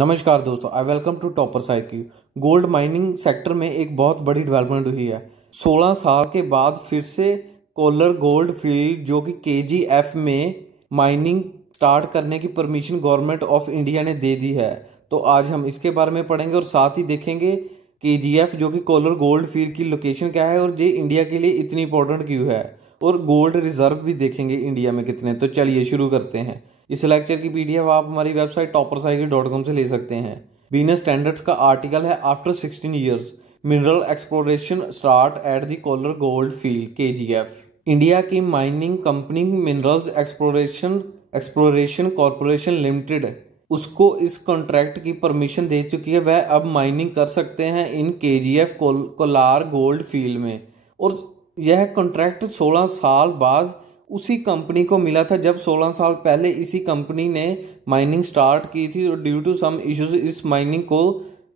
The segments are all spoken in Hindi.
नमस्कार दोस्तों, I welcome to topper cycle. Gold mining sector में एक बहुत बड़ी डेवलपमेंट हुई है। 16 साल के बाद फिर से कोलर गोल्ड फील्ड जो कि केजीएफ में माइनिंग स्टार्ट करने की परमिशन गवर्नमेंट ऑफ इंडिया ने दे दी है। तो आज हम इसके बारे में पढ़ेंगे और साथ ही देखेंगे केजीएफ जो कि कोलर गोल्ड फील्ड की लोकेशन क्या है और ये इंडिया के लिए इतनी इंपॉर्टेंट क्यों है, और गोल्ड रिजर्व भी देखेंगे इंडिया में कितने। तो चलिए शुरू करते हैं। इस लेक्चर की पीडीएफ आप हमारी वेबसाइट toppercycle.com से ले सकते हैं। बिजनेस स्टैंडर्ड्स का आर्टिकल है after 16 years mineral exploration start at the Kolar gold field KGF. India की mining company minerals exploration corporation limited उसको इस कॉन्ट्रैक्ट की परमिशन दे चुकी है। वह अब माइनिंग कर सकते हैं इन केजीएफ कोलार गोल्ड फील्ड में, और यह कॉन्ट्रैक्ट 16 साल बाद उसी कंपनी को मिला था जब 16 साल पहले इसी कंपनी ने माइनिंग स्टार्ट की थी, और ड्यू टू सम इश्यूज इस माइनिंग को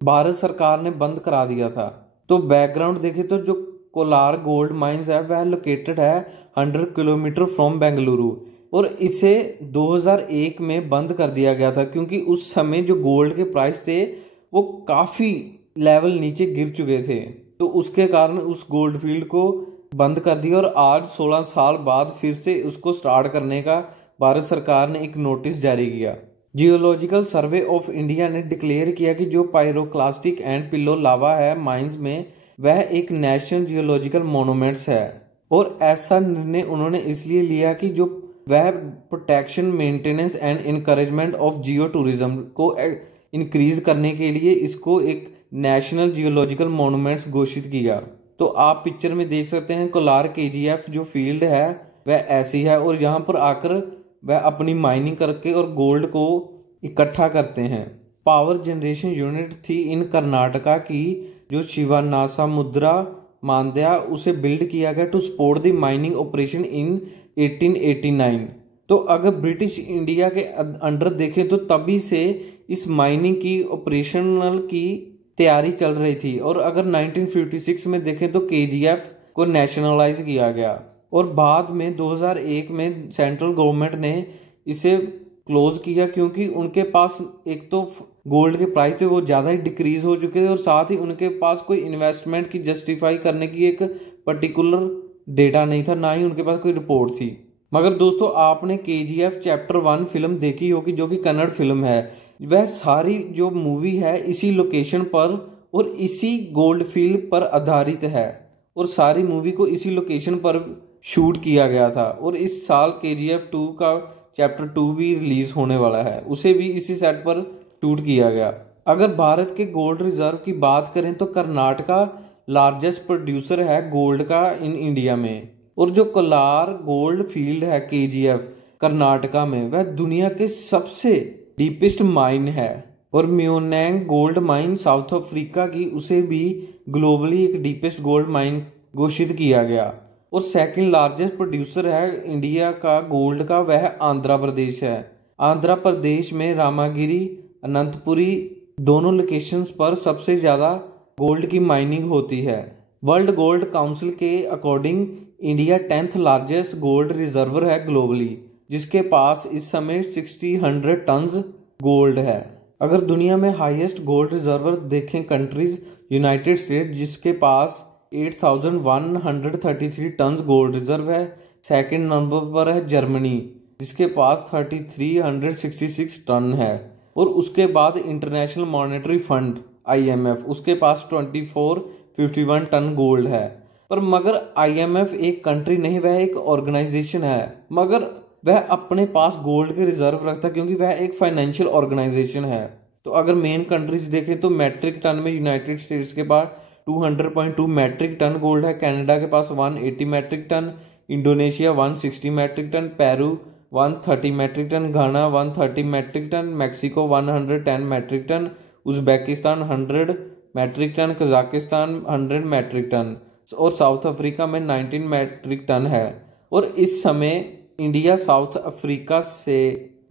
भारत सरकार ने बंद करा दिया था। तो बैकग्राउंड देखें तो जो कोलार गोल्ड माइंस है वह लोकेटेड है 100 किलोमीटर फ्रॉम बेंगलुरु, और इसे 2001 में बंद कर दिया गया था क्योंकि उस समय जो गोल्ड के प्राइस थे वो काफी लेवल नीचे गिर चुके थे। तो उसके कारण उस गोल्ड फील्ड को बंद कर दिया, और आज 16 साल बाद फिर से उसको स्टार्ट करने का भारत सरकार ने एक नोटिस जारी किया। जियोलॉजिकल सर्वे ऑफ इंडिया ने डिक्लेयर किया कि जो पायरोक्लास्टिक एंड पिल्लो लावा है माइंस में वह एक नेशनल जियोलॉजिकल मोनूमेंट्स है, और ऐसा निर्णय उन्होंने इसलिए लिया कि जो वह protection maintenance and encouragement of Jio tourism को इंक्रीज करने के लिए इसको एक नेशनल जियोलॉजिकल मोनूमेंट्स घोषित किया। तो आप पिक्चर में देख सकते हैं कोलार केजीएफ जो फील्ड है वह ऐसी है, और यहाँ पर आकर वह अपनी माइनिंग करके और गोल्ड को इकट्ठा करते हैं। पावर जनरेशन यूनिट थी इन कर्नाटका की जो शिवानासा मुद्रा मांद्या उसे बिल्ड किया गया to support the mining operation in 1889। तो अगर ब्रिटिश इंडिया के अंडर देखें तो तभी से इस माइनिंग की ऑपरेशनल की तैयारी चल रही थी, और अगर 1956 में देखें तो केजीएफ को नेशनलाइज किया गया, और बाद में 2001 में सेंट्रल गवर्नमेंट ने इसे क्लोज किया क्योंकि उनके पास एक तो गोल्ड के प्राइस थे वो ज़्यादा ही डिक्रीज हो चुके थे, और साथ ही उनके पास कोई इन्वेस्टमेंट की जस्टिफाई करने की एक पर्टिकुलर डेटा नहीं था, ना ही उनके पास कोई रिपोर्ट थी। मगर दोस्तों आपने केजीएफ चैप्टर 1 फिल्म देखी होगी जो कि कन्नड़ फिल्म है। वह सारी जो मूवी है इसी लोकेशन पर और इसी गोल्ड फील्ड पर आधारित है, और सारी मूवी को इसी लोकेशन पर शूट किया गया था। और इस साल केजीएफ 2 का चैप्टर 2 भी रिलीज होने वाला है, उसे भी इसी सेट पर शूट किया गया। अगर भारत के गोल्ड रिजर्व की बात करें तो कर्नाटका लार्जेस्ट प्रोड्यूसर है गोल्ड का इन इंडिया में, और जो कोलार गोल्ड फील्ड है केजीएफ कर्नाटका में वह दुनिया के सबसे डीपेस्ट माइन है, और म्योनेंग गोल्ड माइन साउथ अफ्रीका की उसे भी ग्लोबली एक डीपेस्ट गोल्ड माइन घोषित किया गया। और सेकंड लार्जेस्ट प्रोड्यूसर है इंडिया का गोल्ड का वह आंध्र प्रदेश है। आंध्र प्रदेश में रामागिरी अनंतपुरी दोनों लोकेशंस पर सबसे ज्यादा गोल्ड की माइनिंग होती है। वर्ल्ड गोल्ड काउंसिल के according India 10th largest gold reservoir है ग्लोबली, जिसके पास इस समय 60 टन्स गोल्ड है। अगर दुनिया में हाईएस्ट गोल्ड रिजर्वर देखें कंट्रीज यूनाइटेड स्टेट्स जिसके पास 8133 टन्स गोल्ड रिजर्व है। सेकंड नंबर पर है जर्मनी जिसके पास 3366 टन है, और उसके बाद इंटरनेशनल मॉनेटरी फंड IMF उसके पास 2451 टन गोल्ड है। पर मगर IMF एक कंट्री नहीं, वह एक ऑर्गेनाइजेशन है, मगर वह अपने पास गोल्ड के रिजर्व रखता है क्योंकि वह एक फाइनेंशियल ऑर्गेनाइजेशन है। तो अगर मेन कंट्रीज देखें तो मैट्रिक टन में यूनाइटेड स्टेट्स के पास 200.2 मैट्रिक टन गोल्ड है, कनाडा के पास 180 metric ton, Indonesia 160 metric ton, Peru 130 metric ton, Ghana 130 metric ton, Mexico 110 metric ton, Uzbekistan 100 metric ton, Kazakhstan 100 metric ton, और साउथ अफ्रीका में 19 मैट्रिक टन है। और इस समय इंडिया साउथ अफ्रीका से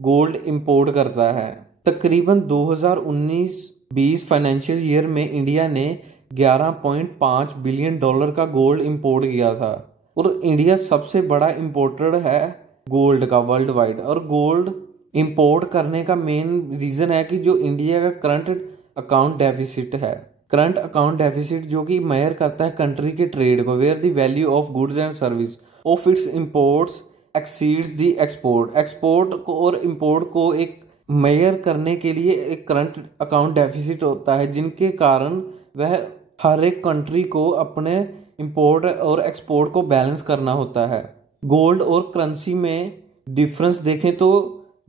गोल्ड इंपोर्ट करता है। तकरीबन 2019-20 फाइनेंशियल ईयर में इंडिया ने $11.5 बिलियन का गोल्ड इंपोर्ट किया था, और इंडिया सबसे बड़ा इंपोर्टर है गोल्ड का वर्ल्ड वाइड। और गोल्ड इंपोर्ट करने का मेन रीज़न है कि जो इंडिया का करंट अकाउंट डेफिसिट है, करंट अकाउंट डेफिसिट जो कि मेजर करता है कंट्री के ट्रेड को, where the value of goods and service of its imports exceeds the export. Export को और इंपोर्ट को एक मेजर करने के लिए एक करंट अकाउंट डेफिसिट होता है, जिनके कारण वह हर एक कंट्री को अपने इंपोर्ट और एक्सपोर्ट को बैलेंस करना होता है। गोल्ड और करेंसी में डिफरेंस देखें तो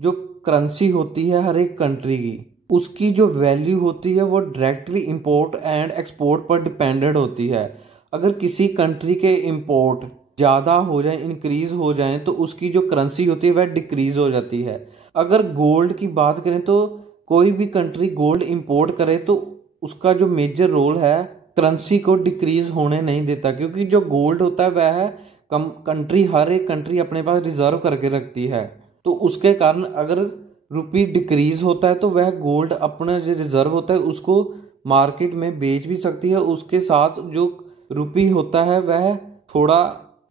जो करेंसी होती है हर एक कंट्री की, उसकी जो वैल्यू होती है वो डायरेक्टली इंपोर्ट एंड एक्सपोर्ट पर डिपेंडेंट होती है। अगर किसी कंट्री के इंपोर्ट ज़्यादा हो जाए, इंक्रीज हो जाए, तो उसकी जो करेंसी होती है वह डिक्रीज हो जाती है। अगर गोल्ड की बात करें तो कोई भी कंट्री गोल्ड इंपोर्ट करे तो उसका जो मेजर रोल है करेंसी को डिक्रीज होने नहीं देता, क्योंकि जो गोल्ड होता है वह हर एक कंट्री अपने पास रिजर्व करके रखती है। तो उसके कारण अगर रुपी डिक्रीज होता है तो वह गोल्ड अपना जो रिजर्व होता है उसको मार्केट में बेच भी सकती है, उसके साथ जो रुपी होता है वह थोड़ा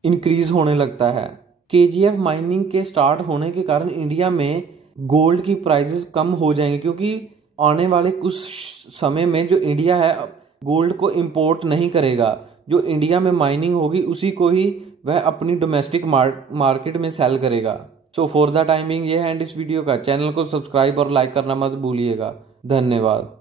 इंक्रीज होने लगता है। केजीएफ माइनिंग के स्टार्ट होने के कारण इंडिया में गोल्ड की प्राइसेस कम हो जाएंगे, क्योंकि आने वाले कुछ समय में जो इंडिया है गोल्ड को इंपोर्ट नहीं करेगा। जो इंडिया में माइनिंग होगी उसी को ही वह अपनी डोमेस्टिक मार्केट में सेल करेगा। सो फॉर द टाइमिंग ये है एंड इस वीडियो का। चैनल को सब्सक्राइब और लाइक करना मत भूलिएगा। धन्यवाद।